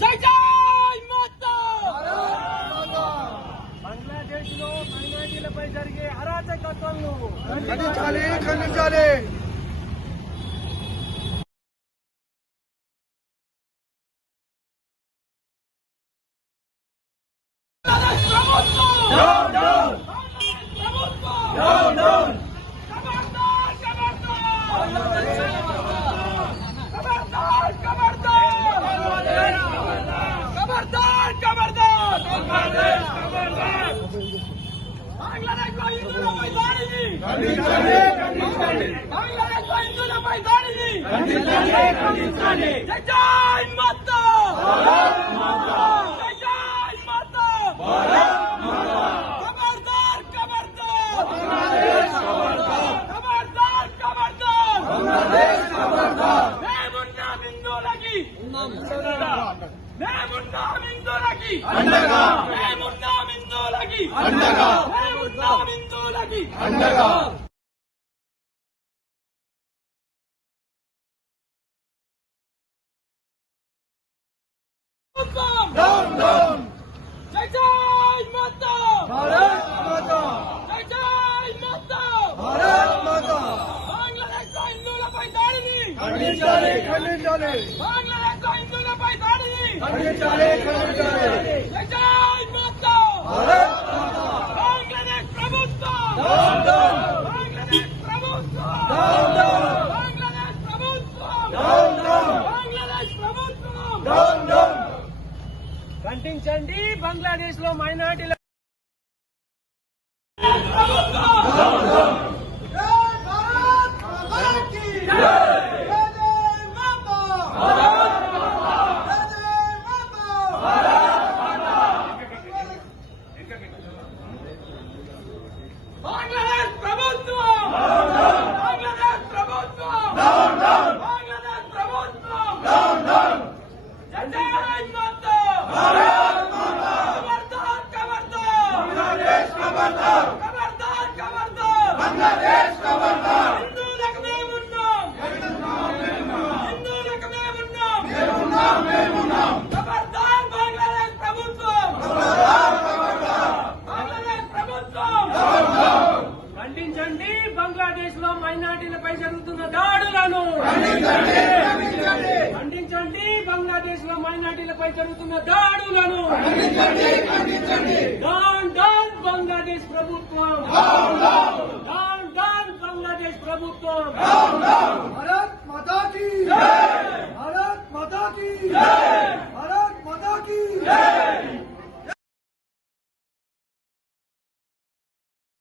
జై జై మాతా. బంగ్లాదేశ్ లో మైనారిటీలపై జరిగే అరాచకత్వాలను ఖండించాలి, ఖండించాలి. ఖండించాలి, ఖండించాలి. హిందువులపై దాడిని ఖండించాలి, ఖండించాలి. జై జై మాతా. బాంగ్లాదేశ్ ప్రభుత్వం, బాంగ్లాదేశ్ ప్రభుత్వం, బాంగ్లాదేశ్ ప్రభుత్వం, బాంగ్లాదేశ్ ప్రభుత్వం. ఖండించండి బంగ్లాదేశ్ లో మైనారిటీల ఖండించండి బంగ్లాదేశ్ లో మైనారిటీలపై జరుగుతున్న దాడులను. ఖండించండి బంగ్లాదేశ్ లో మైనారిటీలపై జరుగుతున్న దాడులను. డౌన్ డౌన్ బంగ్లాదేశ్ ప్రభుత్వం, డౌన్ డౌన్ బంగ్లాదేశ్ ప్రభుత్వం.